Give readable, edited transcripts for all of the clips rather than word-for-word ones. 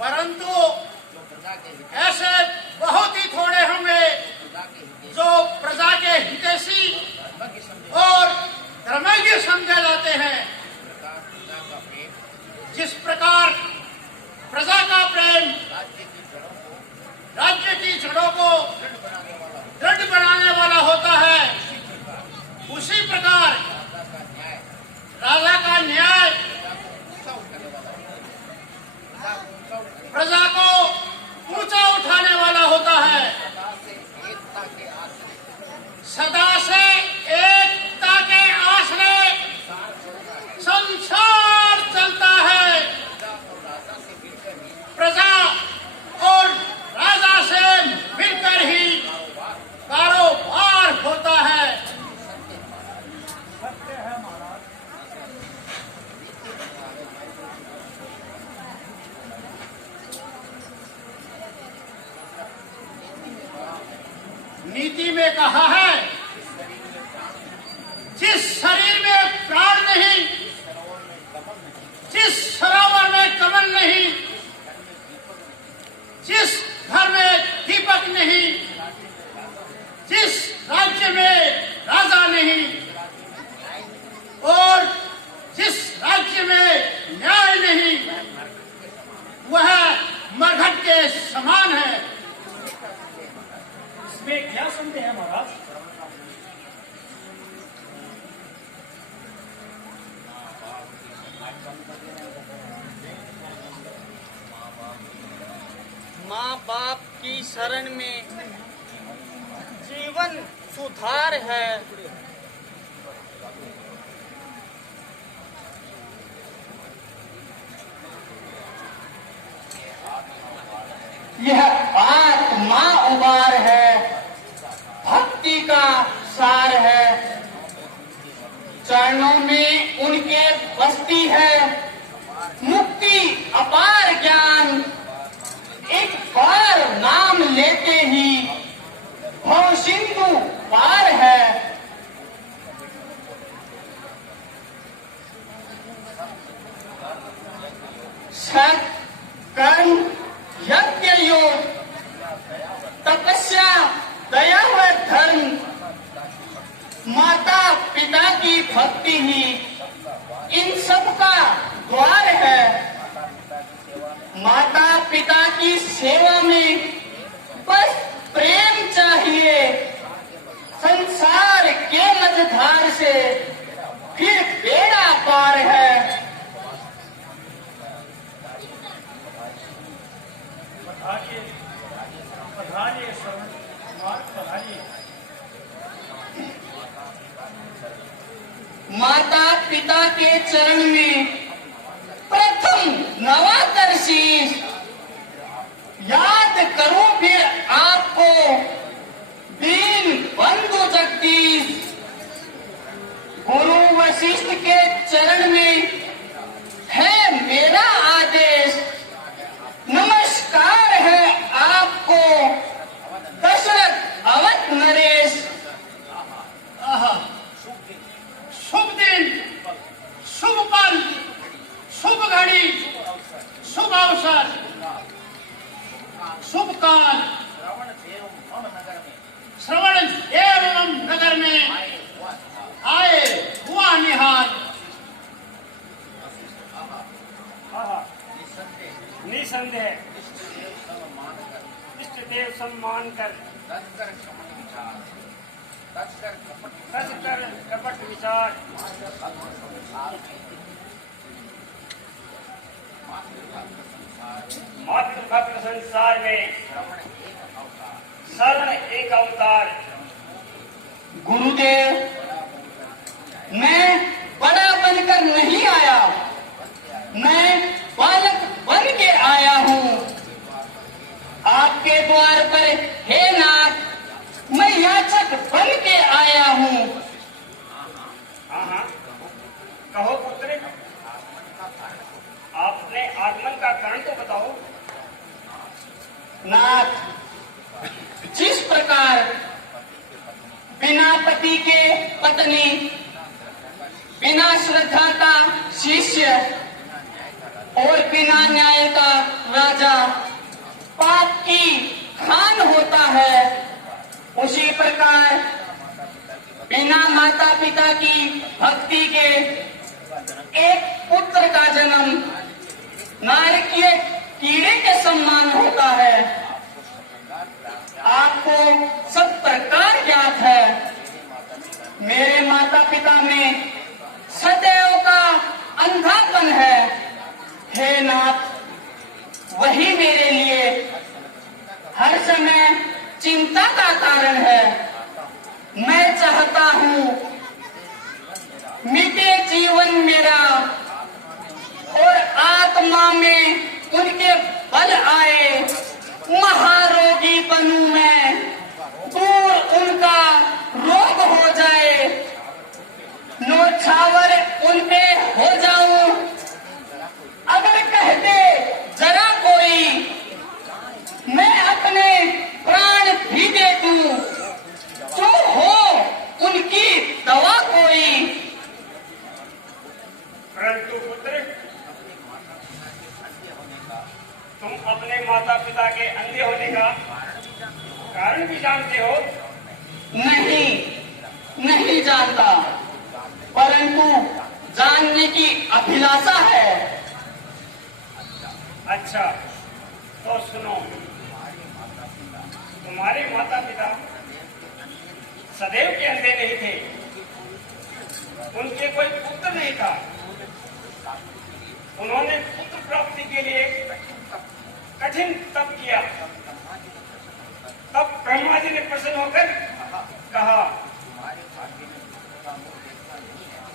परंतु ऐसे बहुत ही थोड़े होंगे जो प्रजा के हितैषी और धर्मज्ञ समझे जाते हैं। जिस प्रकार प्रजा का प्रेम राज्य की जड़ों को दृढ़ बनाने वाला होता है, उसी प्रकार राजा का न्याय प्रजा को ऊंचा उठाने वाला होता है। सदा से एकता के आश्रय संसार चलता है। प्रजा और राजा से मिलकर ही कारोबार होता है। नीति में कहा है, जिस शरीर में प्राण नहीं, जिस सरोवर में कमल नहीं, जिस घर में दीपक नहीं, जिस राज्य में राजा नहीं और जिस राज्य में न्याय नहीं, वह मरघट के समान है। इसमें क्या संदेह है महाराज? माँ बाप की शरण में जीवन सुधार है। यह आत्मा उबार है, भक्ति का सार है। चरणों में उनके बसती है मुक्ति अपार ज्ञान। एक बार नाम लेते ही भव सिंधु पार है। सत कर्म यज्ञ योग तपस्या दया व धर्म, माता पिता की भक्ति ही इन सब का द्वार है। माता पिता की सेवा में बस प्रेम चाहिए। संसार के मझधार से फिर बेड़ा पार है। माता पिता के चरण में प्रथम नवाकर शीश, याद करूं फिर आपको दीन बंधु जगदीश। गुरु वशिष्ठ के चरण में है मेरा आदेश। नमस्कार है आपको दशरथ अवध नरेश। शुभ दिन, शुभ पल, शुभ घड़ी, शुभ अवसर, शुभ काल। श्रवण एवं नगर में आए हुआ निहाल। निसंदेह इष्ट देव सम्मान कर कपट विचार मातृभक्त संसार में शरण एक अवतार। गुरुदेव, मैं बड़ा बनकर नहीं आया, मैं बालक बन के आया हूँ। आपके द्वार पर हे नाथ, मैं याचक बन के आया हूँ। कहो पुत्र, आपने आगमन का कारण तो बताओ। नाथ, जिस प्रकार बिना पति के पत्नी, बिना श्रद्धा का शिष्य और बिना न्याय का राजा पाप की खान होता है, उसी प्रकार बिना माता पिता की भक्ति के एक पुत्र का जन्म नारकीय कीड़े के समान होता है। आपको सब प्रकार ज्ञात है, मेरे माता पिता में सदैव का अंधापन है। हे नाथ, वही मेरे लिए हर समय चिंता का कारण है। मैं चाहता हूँ मिटे जीवन मेरा और आत्मा में उनके बल आए। महारोगी बनूं मैं, दूर उनका रोग हो जाए, नौछावर उनपे हो जाऊं। अगर कहते जरा कोई, मैं अपने प्राण भी दे दूं, जो हो उनकी दवा कोई। परंतु पुत्र, तुम अपने माता पिता के अंधे होने का कारण भी जानते हो? नहीं जानता, परंतु जानने की अभिलाषा है। अच्छा, तो सुनो। तुम्हारे माता पिता सदैव के अंधे नहीं थे, उनके कोई पुत्र नहीं था। उन्होंने पुत्र प्राप्ति के लिए कठिन तप किया। तब ब्रह्मा जी ने प्रसन्न होकर कहा,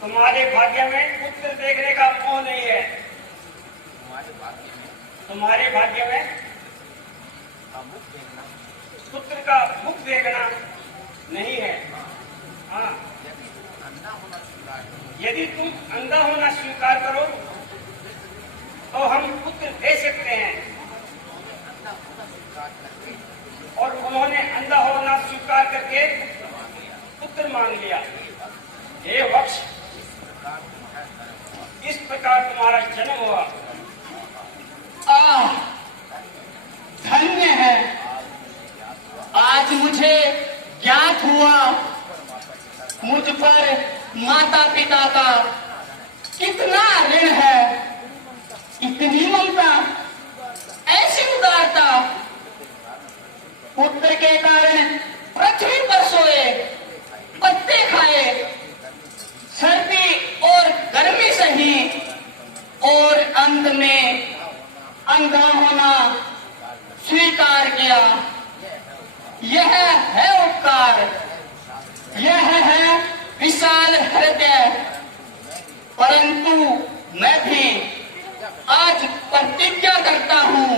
तुम्हारे भाग्य में पुत्र देखने का मोह नहीं है। तुम्हारे भाग्य में पुत्र का मुख देखना नहीं है। हाँ, यदि तुम अंधा होना स्वीकार करो तो हम पुत्र दे सकते हैं। और उन्होंने अंधा होना स्वीकार करके पुत्र मांग लिया। हे वत्स, इस प्रकार तुम्हारा जन्म हुआ। धन्य है, आज मुझे ज्ञात हुआ मुझ पर माता पिता का कितना ऋण है। इतनी ममता, ऐसी उदारता, पुत्र के कारण पृथ्वी पर सोए, पत्ते खाए, सर्दी और गर्मी सही और अंत में अंधा होना स्वीकार किया। यह है उपकार, यह है विशाल हृदय। परंतु मैं भी आज प्रतिज्ञा करता हूँ,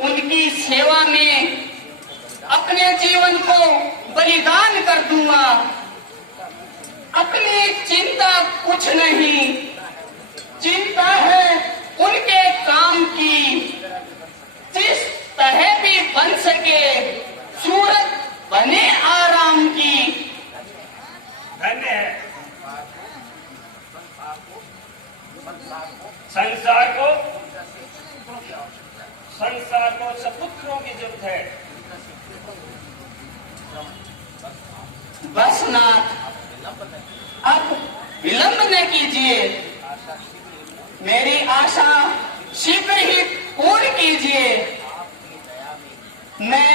उनकी सेवा में अपने जीवन को बलिदान कर दूंगा। अपनी चिंता कुछ नहीं, चिंता है उनके काम की। जिस तरह भी बन सके सूरत बने आराम की। धन्य है। संसार को सपुत्रों की जरूरत है। बस नाथ, अब विलंब न कीजिए, मेरी आशा शीघ्र ही पूर्ण कीजिए। मैं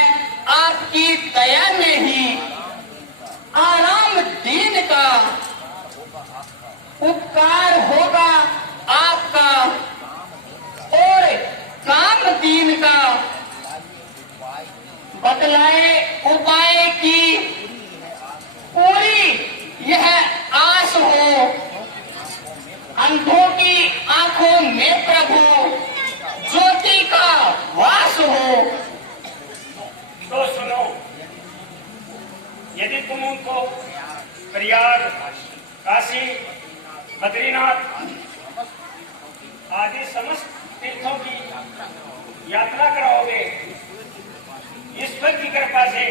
आपकी दया में ही आराम दीन का उपकार होगा आपका और काम दीन का बतलाए उपाय की पूरी यह आस हो। अंधों की आंखों में प्रभु ज्योति का वास हो। तो सुनो, यदि तुम उनको प्रयाग, काशी, बद्रीनाथ आदि समस्त तीर्थों की यात्रा कराओगे, ईश्वर की कृपा से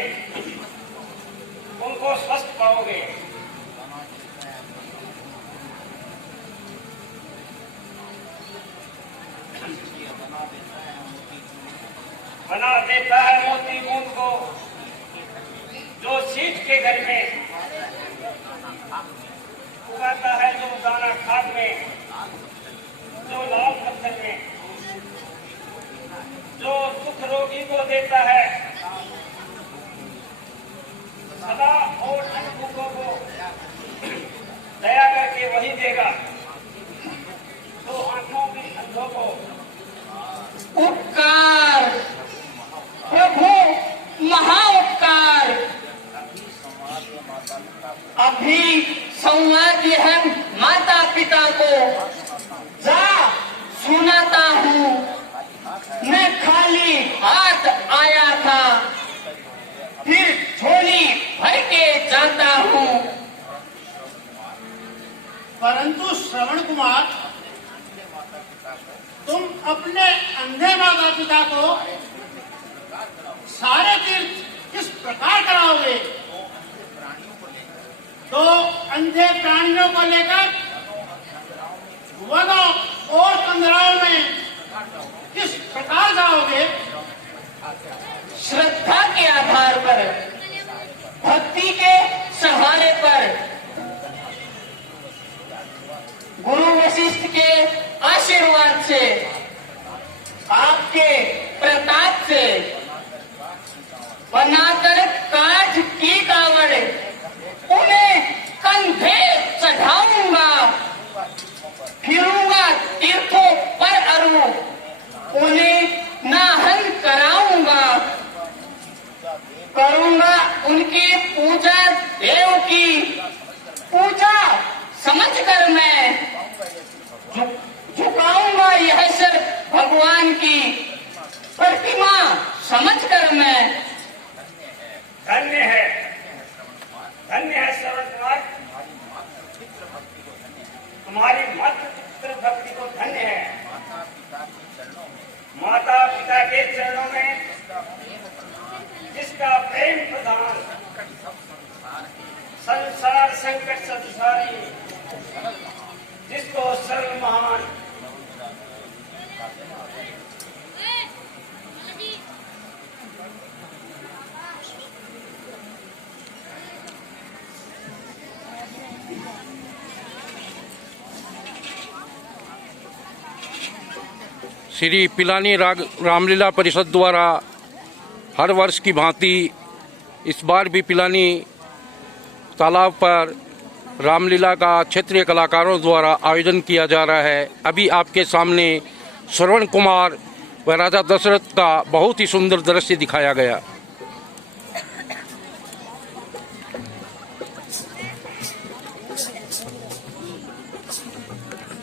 उनको स्वस्थ पाओगे। बना देता है मोती बूंद को, जो सीट के घर में उगाता है, जो दाना खाद में, जो लाल पत्थर में, जो सुख रोगी को देता है सदा, और अनुभूतों को दया करके वही देगा, तो आंखों की अंधों को उपकार प्रभु, महाउपकार। अभी संवाद्य है माता पिता को, जा सुनाता हूँ, मैं खाली हाथ आया था, फिर झोली भर के जाता हूँ। परंतु श्रवण कुमार, तुम अपने अंधे माता पिता को सारे तीर्थ किस प्रकार कराओगे? तो अंधे प्राणियों को लेकर वनों और कंदराओं में किस प्रकार जाओगे? श्रद्धा के आधार पर, भक्ति के सहारे पर, गुरु वशिष्ठ के आशीर्वाद से, आपके प्रताप से बनाकर काठ की कावड़ उन्हें कंधे चढ़ाऊंगा, फिरूंगा तीर्थों पर अरू, उन्हें नाहन कराऊंगा, करूंगा उनकी पूजा, देव की पूजा समझकर मैं झुकाऊंगा, यह सिर भगवान की प्रतिमा समझकर मैं। धन्य है श्रवण कुमार, तुम्हारी मातृ भक्ति को धन्य है। माता पिता के चरणों में जिसका प्रेम प्रदान, संसार संकट संसारी, जिसको सर्व महान श्री पिलानी रामलीला परिषद द्वारा हर वर्ष की भांति इस बार भी पिलानी तालाब पर रामलीला का क्षेत्रीय कलाकारों द्वारा आयोजन किया जा रहा है। अभी आपके सामने श्रवण कुमार व राजा दशरथ का बहुत ही सुंदर दृश्य दिखाया गया।